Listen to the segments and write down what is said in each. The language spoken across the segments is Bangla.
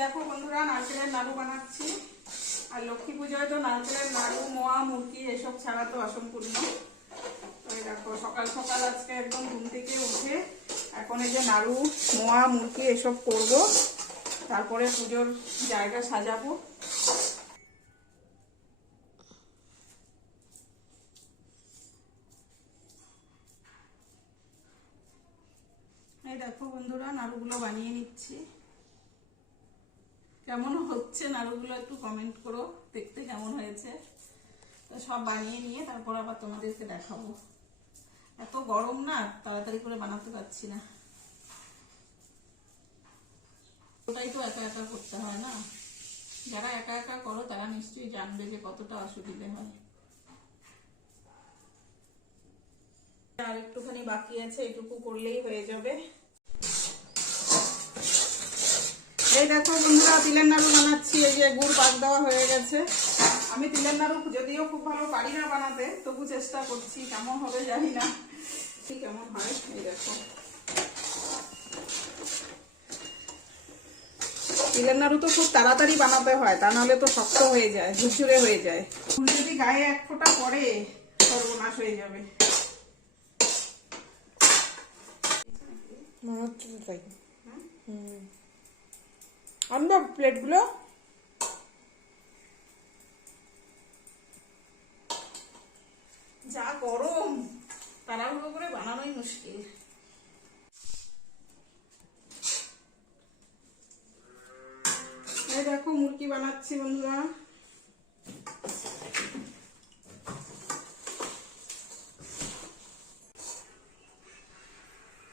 দেখো বন্ধুরা, নারকেলের নাড়ু বানাচ্ছি। আর লক্ষ্মী পুজোয় তো নারকেলের নাড়ু, মোয়া, মুরকি এসব ছাড়া তো অসম্পূর্ণ। তো দেখো সকাল সকাল আজকে একদম ঘুম থেকে উঠে এখন এই যে নাড়ু, মোয়া, মুরকি এসব করব, তারপরে পুজোর জায়গা সাজাবো। এই দেখো বন্ধুরা, নাড়ুগুলো বানিয়ে নিচ্ছি। কেমন হচ্ছে নাড়ুগুলো একটু কমেন্ট করো, দেখতে কেমন হয়েছে। তো সব বানিয়ে নিয়ে তারপর আবার তোমাদেরকে দেখাবো। এত গরম না, তাড়াতাড়ি করে বানাতে পারছি না। ওটাই তো একা একা করতে হয় না, যারা একা একা করো তারা নিশ্চয়ই জানবে যে কতটা অসুবিধে হয়। আর একটুখানি বাকি আছে, এইটুকু করলেই হয়ে যাবে। এই দেখো বন্ধুরা, তিলের নাড়ু বানাচ্ছি। এই যে গুড় পাক দেওয়া হয়ে গেছে। আমি তিলের নাড়ু যদিও খুব ভালো পারি না বানাতে, তবু চেষ্টা করছি। কেমন হবে জানি না, কেমন হয়। এই দেখো, তিলের নাড়ু তো খুব তাড়াতাড়ি বানাতে হয়, তা নাহলে তো শক্ত হয়ে যায়, ঝুরঝুরে হয়ে যায়। যদি গায়ে এক ফোঁটা পড়ে সর্বনাশ হয়ে যাবে। আমরা প্লেটগুলো যা গরম, তাড়াহুড়ো করে বানানোই মুশকিল। এই দেখো মুরকি বানাচ্ছি বন্ধুরা।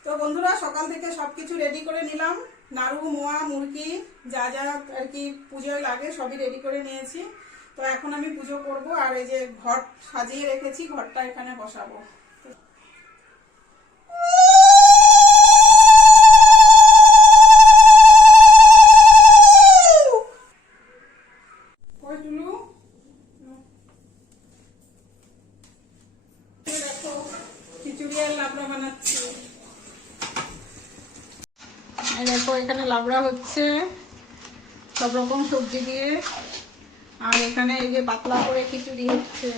তো বন্ধুরা, সকাল থেকে সবকিছু রেডি করে নিলাম। নাড়ু, মোয়া, মুরকি যা যা আর কি পুজোয় লাগে সবই রেডি করে নিয়েছি। তো এখন আমি পুজো করব। আর এই যে ঘট সাজিয়ে রেখেছি, ঘরটা এখানে বসাবো। দেখো খিচুড়ি আর লাবড়া বানাচ্ছি। দেখো এখানে লাবড়া হচ্ছে সব রকম সবজি দিয়ে, আর এখানে এই যে পাতলা করে খিচুড়ি হচ্ছে।